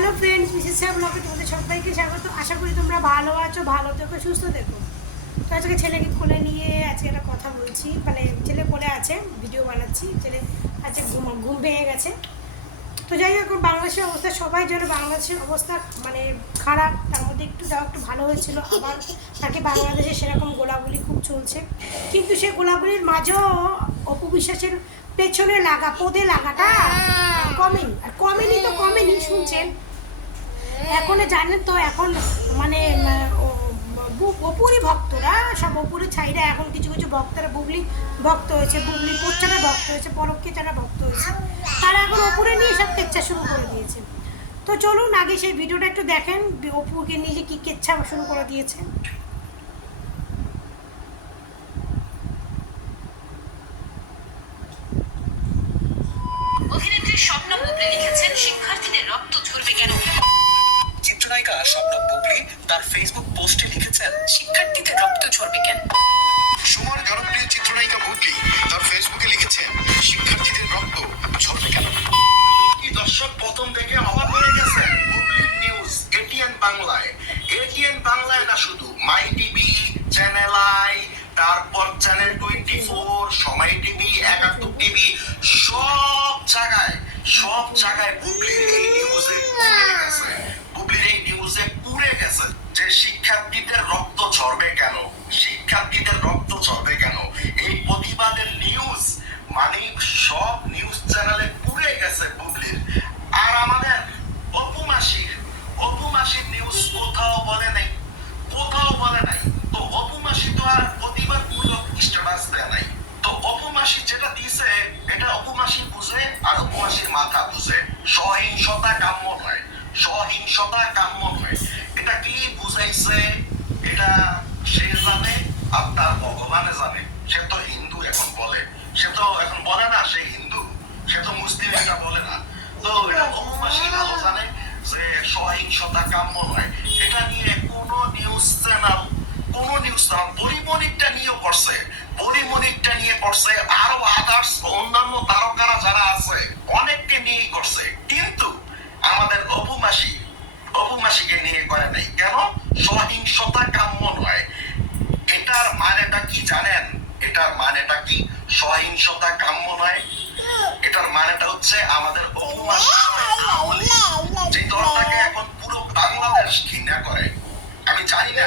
Hello friends, বিশেষ ব্লগে তোমাদের সবাইকে স্বাগত। আশা করি তোমরা ভালো আছো, ভালো থেকো, সুস্থ থেকো। তো আজকে ছেলেকে কোলে নিয়ে আজকে একটা কথা বলছি, মানে ছেলে কোলে আছে, ভিডিও বানাচ্ছি। ছেলে আজকে ঘুম ভেঙে গেছে। তো যাই হোক, বাংলাদেশের অবস্থা সবাই যেন বাংলাদেশের অবস্থা মানে খারাপ, তার মধ্যে একটু ভালো হয়েছিল, আবার তাকে বাংলাদেশে সেরকম গোলাগুলি খুব চলছে। কিন্তু সে গোলাগুলির মাঝেও অপু বিশ্বাসের পেছনে লাগা, পদে লাগাটা কমেনি। আর কমেনি তো কমেনি, শুনছেন। এখন জানেন তো, এখন মানে অপুরই ভক্তরা, সব অপুরের ছাইরা এখন কিছু কিছু ভক্তরা, বুবলি ভক্ত হয়েছে, বুবলি পোচ্চারা ভক্ত হয়েছে, পরক্ষে যারা ভক্ত হয়েছে, তারা এখন অপুরে নিয়ে সব কেচ্ছা শুরু করে দিয়েছে। তো চলুন আগে সেই ভিডিওটা একটু দেখেন, অপুকে নিয়ে যে কী কেচ্ছা শুরু করে দিয়েছে। অভিনেত্রী স্বপ্না বুবলি লিখেছেন, শিক্ষার্থীদের রক্ত ঝরবে কেন। চিত্রনায়িকা স্বপ্না বুবলি তার ফেসবুক পোস্টে লিখেছেন, শিক্ষার্থীদের রক্ত ঝরবে কেন। সুমার জনপ্রিয় চিত্রনায়িকা বুবলি তার ফেসবুকে লিখেছেন, শিক্ষার্থীদের রক্ত ঝরবে কেন। কি দর্শক প্রথম দেখে অবাক হয়ে গেছেন বুবলির নিউজ এটিএন বাংলায়। এটিএন বাংলায় না শুধু, মাই টিভি, চ্যানেল আই, তারপর চ্যানেল 24, সময় টিভি, 71 টিভি, সব জায়গায় বুবলির এই নিউজে পুড়ে গেছে। বুবলির এই নিউজে পুড়ে গেছে যে শিক্ষার্থীদের রক্ত ঝরবে কেন, শিক্ষার্থীদের রক্ত ঝরবে কেন। এই প্রতিবাদের নিউজ মানে সব নিউজ চ্যানেলে পুড়ে গেছে বুবলির। আর আমাদের অপু মাসির নিউজ কোথাও বলে নাই। তো অপু মাসি তো আর প্রতিবাদমূলক স্ট্যাটাস দেয় নাই। তো অপু মাসি যেটা দিছে এটা অপু মাসি বুঝে, আর অপু মাসির মাথা বুঝে। সহিংসতা কাম্য নয়। এটা কি বুঝাইছে এটা সে জানে, আর তার ভগবানে জানে। সে তো হিন্দু, এখন বলে, সে তো এখন বলে না সে হিন্দু, সে তো মুসলিম, এটা বলে না। তো এটা অপু মাসি ভালো জানে যে সহিংসতা কাম্য নয়। এটা নিয়ে কোন নিউজ চ্যানেল পরিমণিকটা নিয়ে করছে, আরো আদার্স অন্যান্য তারকারা যারা আছে অনেককে নিয়ে করছে, কিন্তু আমাদের অপু মাসিকে নিয়ে করে নাই। কেন? সহিংসতা কাম্য নয়। এটার মানেটা কি জানেন? সহিংসতা কাম্য নয়, এটার মানেটা হচ্ছে আমাদের অপু মাসি যে দলটাকে এখন পুরো বাংলাদেশ ঘৃণা করে। আমি জানি না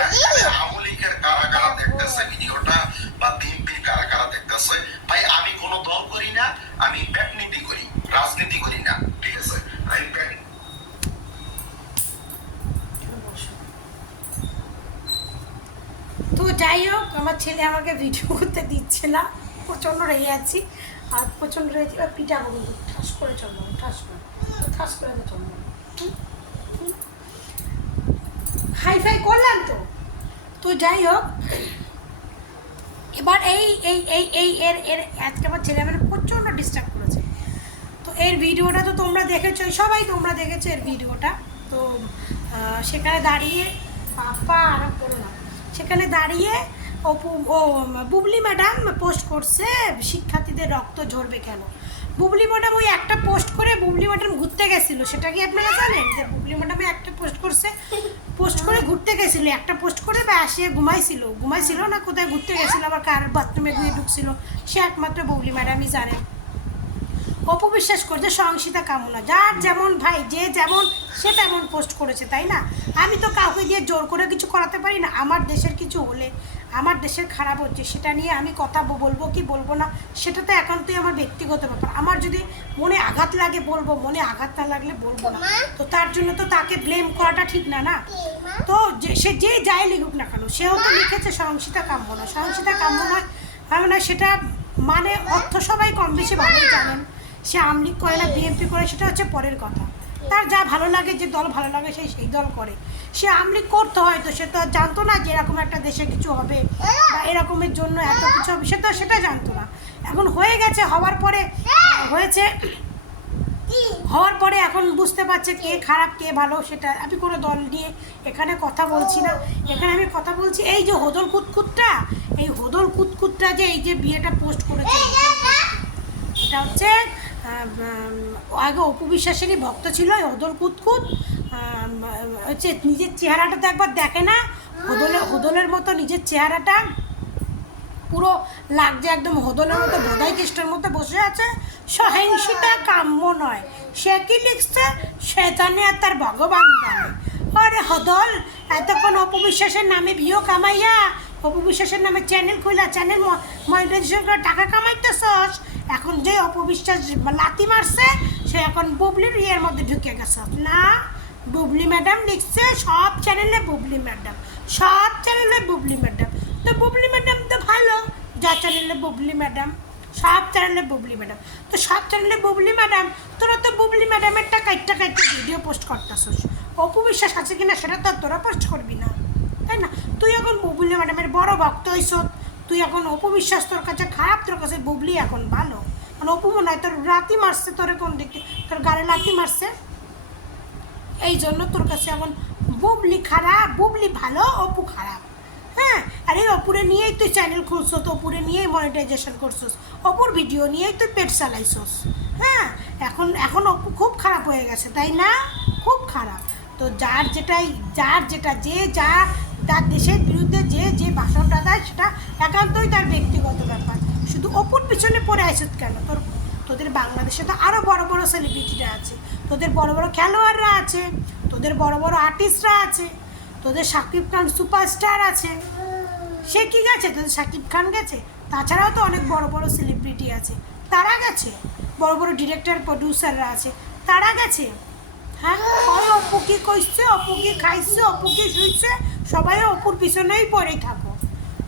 আওয়ামী লীগের কারা কারা দেখতেছে ভিডিওটা, বা বিএনপির কারা কারা দেখতেছে। ভাই, আমি কোনো দল করি না, আমি রাজনীতি করি না, ঠিক আছে? তো যাই হোক, আমার ছেলে আমাকে ভিডিও করতে দিচ্ছে না, প্রচণ্ড রেগে যাচ্ছি। আর প্রচণ্ড রেগে পিঠাবো, কিন্তু ঠাস করে চলবো, ঠাস করে তো চলবো। হাইফাই করলাম তো যাই হোক, এবার এর আজকে আমার ছেলে আমার প্রচণ্ড ডিস্টার্ব করেছে। তো এর ভিডিওটা তো তোমরা দেখেছো, সবাই তোমরা দেখেছো এর ভিডিওটা। তো সেখানে দাঁড়িয়ে পাপা আর করো না, সেখানে দাঁড়িয়ে বুবলি ম্যাডাম পোস্ট করছে, শিক্ষার্থীদের রক্ত ঝরবে কেন। বুবলি ম্যাডাম ওই একটা পোস্ট করে বুবলি ম্যাডাম ঘুরতে গেছিলো, সেটা কি আপনারা জানেন? যে বুবলি ম্যাডামে একটা পোস্ট করে ঘুরতে গেছিলো, একটা পোস্ট করে বা সে ঘুমাইছিল না কোথায় ঘুরতে গেছিলো, আবার কার বাথরুমে গিয়ে ঢুকছিল, সে একমাত্র বুবলি ম্যাডামই জানে। অপু বিশ্বাস করছে সহিংসতা কামনা, যার যেমন ভাই, যে যেমন সে তেমন পোস্ট করেছে, তাই না? আমি তো কাউকে দিয়ে জোর করে কিছু করাতে পারি না। আমার দেশের কিছু হলে, আমার দেশের খারাপ হচ্ছে, সেটা নিয়ে আমি কথা বলবো কি বলবো না, সেটা তো একান্তই আমার ব্যক্তিগত ব্যাপার। আমার যদি মনে আঘাত লাগে বলবো, মনে আঘাত না লাগলে বলবো না। তো তার জন্য তো তাকে ব্লেম করাটা ঠিক না। তো সে যে যাই লিখুক না কেন, সেও তো লিখেছে সহিংসতা কাম্য নয়, সেটা মানে অর্থ সবাই কম বেশি ভালোই জানেন। সে আওয়ামী লীগ করে না বিএনপি করে, সেটা হচ্ছে পরের কথা। তার যা ভালো লাগে, যে দল ভালো লাগে সেই দল করে। সে আওয়ামী লীগ করতো হয়তো, সে তো জানতো না যে এরকম একটা দেশে কিছু হবে বা এরকমের জন্য এত কিছু হবে, সেটা জানতো না। এখন হয়ে গেছে, হওয়ার পরে এখন বুঝতে পারছে কে খারাপ কে ভালো। সেটা আমি কোনো দল নিয়ে এখানে কথা বলছি না। এখানে আমি কথা বলছি এই যে হোদল কুতকুতটা যে এই যে বিয়েটা পোস্ট করেছে, এটা হচ্ছে আগে অপু বিশ্বাসেরই ভক্ত ছিল, হোদল কুতকুত। হচ্ছে নিজের চেহারাটা তো একবার দেখে না, হোদলের মতো নিজের চেহারাটা পুরো লাগছে একদম হোদলের মতো, বোধাই খ্রিস্টের মতো বসে আছে। সহিংসতা কাম্য নয়, সে কি লিখছে শয়তানে আর তার ভগবান জানে। আরে হোদল, এতক্ষণ অপবিশ্বাসের নামে ভিউ কামাইয়া, অপবিশ্বাসের নামে চ্যানেল খুলা, চ্যানেল মনিটাইজেশন করে টাকা কামাইতেছস, এখন যে অপবিশ্বাস লাথি মারছে সে এখন বুবলির ইয়ের মধ্যে ঢুকে গেছে না। বুবলি ম্যাডাম লিখছে সব চ্যানেলে বুবলি ম্যাডাম, সব চ্যানেলে বুবলি ম্যাডাম। তো বুবলি ম্যাডাম তো ভালো, যা চ্যানেলে বুবলি ম্যাডাম, সব চ্যানেলে বুবলি ম্যাডাম। তো সব চ্যানেলে বুবলি ম্যাডাম, তোরা তো বুবলি ম্যাডামের কাইটটা ভিডিও পোস্ট করতেছিস। অপু বিশ্বাস আছে কিনা সেটা তো তোরা পোস্ট করবি না, তাই না? তুই এখন বুবলি ম্যাডামের বড় ভক্ত হইস, তুই এখন অপু বিশ্বাস তোর কাছে খারাপ, তোর কাছে বুবলি এখন ভালো। মানে অপু মনে হয় তোর লাথি মারছে, তোর কোন দিকে তোর গাড়ি লাথি মারছে, এই জন্য তোর কাছে এখন বুবলি খারাপ, বুবলি ভালো, অপু খারাপ। হ্যাঁ, আর এই অপুরে নিয়েই তুই চ্যানেল খুলছ, তো অপুরে নিয়েই মনিটাইজেশন করছিস, অপুর ভিডিও নিয়েই তুই পেট চালাইছস। হ্যাঁ, এখন অপু খুব খারাপ হয়ে গেছে, তাই না? খুব খারাপ। তো যার যেটা যে তার দেশের বিরুদ্ধে যে ভাষণটা দেয় সেটা একান্তই তার ব্যক্তিগত ব্যাপার। শুধু অপুর পিছনে পড়ে আসিস কেন? তোদের বাংলাদেশে তো আরও বড় বড় সেলিব্রিটিরা আছে, তোদের বড় বড় খেলোয়াড়রা আছে, তোদের বড় বড় আর্টিস্টরা আছে, তোদের শাকিব খান সুপারস্টার আছে। সে কি গেছে? তোদের শাকিব খান গেছে, তাছাড়াও তো অনেক বড় বড় সেলিব্রিটি আছে, তারা গেছে। বড় বড় ডিরেক্টর প্রডিউসাররা আছে, তারা গেছে। হ্যাঁ, ওই অপু কি কইছে, অপু কি খাইছে, অপু কি শুইছে, সবাই অপুর পিছনেই পড়ে থাকো।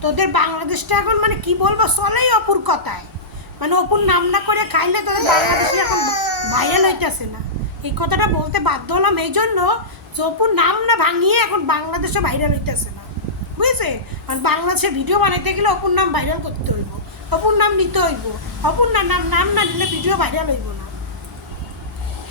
তোদের বাংলাদেশটা এখন মানে কি বলবো, চলেই অপুর কথায়। মানে অপুর নাম না করে খাইলে তোদের বাংলাদেশে এখন ভাইরাল হইতেছে না। এই কথাটা বলতে বাধ্য হলাম এই জন্য যে অপুর নাম না ভাঙিয়ে এখন বাংলাদেশে ভাইরাল হইতেছে না, বুঝেছে? আর বাংলাদেশে ভিডিও বানাইতে গেলে অপুর নাম ভাইরাল করতে হইব, অপুর নাম নিতে হইব, অপুর নাম না নিলে ভিডিও ভাইরাল হইব না।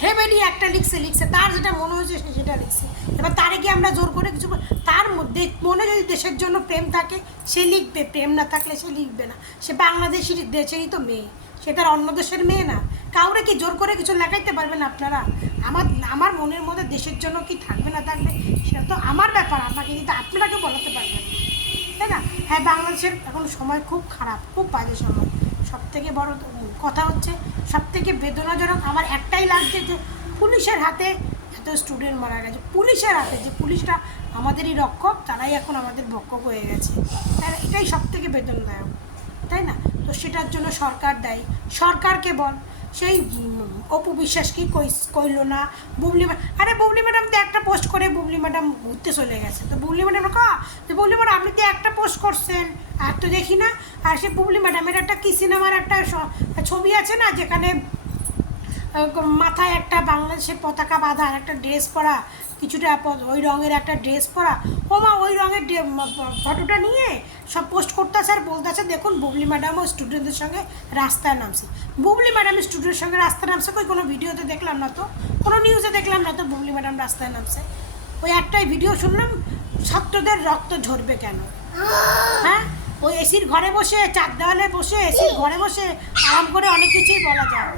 হেবেডি একটা লিখছে, তার যেটা মনে হয়েছে সেটা লিখছে। এবার তারে কি আমরা জোর করে কিছু, তার মধ্যে মনে যদি দেশের জন্য প্রেম থাকে সে লিখবে, প্রেম না থাকলে সে লিখবে না। সে বাংলাদেশের দেশেরই তো মেয়ে, সে তার অন্য দেশের মেয়ে না। কাউরে কি জোর করে কিছু লেখাইতে পারবেন আপনারা? আমার মনের মধ্যে দেশের জন্য কি থাকবে না থাকবে সেটা তো আমার ব্যাপার, আমাকে কিন্তু আপনারাকে বলাতে পারবেন, তাই না? হ্যাঁ, বাংলাদেশের এখন সময় খুব খারাপ, খুব বাজে সময়। সবথেকে বড় কথা হচ্ছে, সবথেকে বেদনাজনক আমার একটাই লাগছে যে পুলিশের হাতে এত স্টুডেন্ট মারা গেছে, পুলিশের হাতে, যে পুলিশটা আমাদেরই রক্ষক, তারাই এখন আমাদের ভক্ষক হয়ে গেছে। এটাই সবথেকে বেদনাদায়ক, তাই না? তো সেটার জন্য সরকার দায়ী। সরকারকে বল, সেই অপু বিশ্বাস কি কইল না, বুবলি আরে বুবলি ম্যাডাম তো একটা পোস্ট করে বুবলি ম্যাডাম ঘুরতে চলে গেছে। তো বুবলি ম্যাডাম যে বুবলি ম্যাডাম আপনি তো একটা পোস্ট করছেন, আর তো দেখি না। আর সে বুবলি ম্যাডামের একটা কি সিনেমার একটা ছবি আছে না, যেখানে মাথায় একটা বাংলাদেশের পতাকা বাঁধা, একটা ড্রেস পরা, কিছুটা ওই রঙের একটা ড্রেস পরা, ওমা ওই রঙের ফটোটা নিয়ে সব পোস্ট করতেছে আর বলতেছে দেখুন বুবলি ম্যাডাম ও স্টুডেন্টদের সঙ্গে রাস্তায় নামছে। বুবলি ম্যাডাম স্টুডেন্টের সঙ্গে রাস্তায় নামছে কই? কোনো ভিডিওতে দেখলাম না তো, কোনো নিউজে দেখলাম না তো বুবলি ম্যাডাম রাস্তায় নামছে। ওই একটাই ভিডিও শুনলাম, ছাত্রদের রক্ত ঝরবে কেন? হ্যাঁ, ওই এসির ঘরে বসে, চার দেওয়ালে বসে, এসির ঘরে বসে আরাম করে অনেক কিছুই বলা যায়।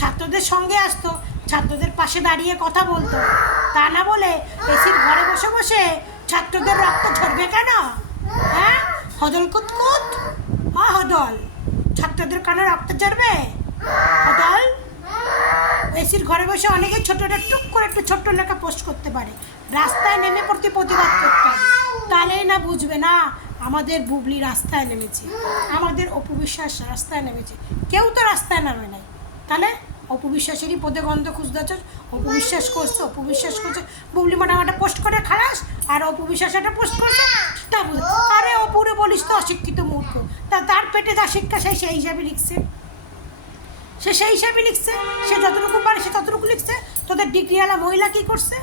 ছাত্রদের সঙ্গে আসতো, ছাত্রদের পাশে দাঁড়িয়ে কথা বলতো, তা না বলে এসির ঘরে বসে বসে ছাত্রদের রক্ত ঝরবে কেন? হ্যাঁ, হদল কুতকুত, হ্যাঁ হদল, ছাত্রদের কানে রক্ত ঝরবে? হদল, এসির ঘরে বসে অনেকে ছোটটা টুক করে একটু ছোট্ট লেখা পোস্ট করতে পারে, রাস্তায় নেমে প্রতিবাদ করতে হবে, তাহলেই না বুঝবে না আমাদের বুবলি রাস্তায় নেমেছে, আমাদের অপু বিশ্বাস রাস্তায় নেমেছে। কেউ তো রাস্তায় নামে নাই, তাহলে অপু বিশ্বাসেরই পদে গন্ধ খুঁজতে হচ্ছে। অপু বিশ্বাস করছে, অপু বিশ্বাস করছে, বুবলি ম্যাডাম একটা পোস্ট করে খালাস, আর অপু বিশ্বাস একটা পোস্ট করছে, তা বুঝ। আরে অপুরে বলিস তো অশিক্ষিত মূর্খ, তার পেটে যা শিক্ষা সেই হিসাবে লিখছে, সে সেই হিসাবে লিখছে, সে যতটুকু পারে সে ততটুকু লিখছে। তোদের ডিগ্রিওয়ালা মহিলা কি করছে?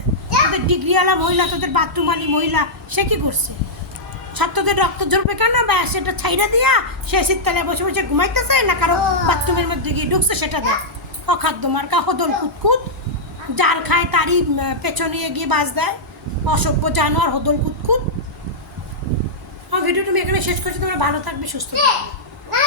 তোদের ডিগ্রিওয়ালা মহিলা, তোদের বাথরুমওয়ালি মহিলা, সে কি করছে? ছাত্রদের রক্ত ঝরবে কেন? বা সেটা ছাইরা দিয়া সে শীতকালে বসে বসে ঘুমাইতেছে, না কারো বাথরুমের মধ্যে গিয়ে ঢুকছে সেটা দেখ। অখাদ্য মার্কা হদল কুতকুত, যার খায় তারই পেছনে গিয়ে বাজ দেয়, অসভ্য জানোয়ার হদল কুতকুত। আমার ভিডিওটা আমি এখানে শেষ করছি, তোমরা ভালো থাকবে, সুস্থ থাকবে।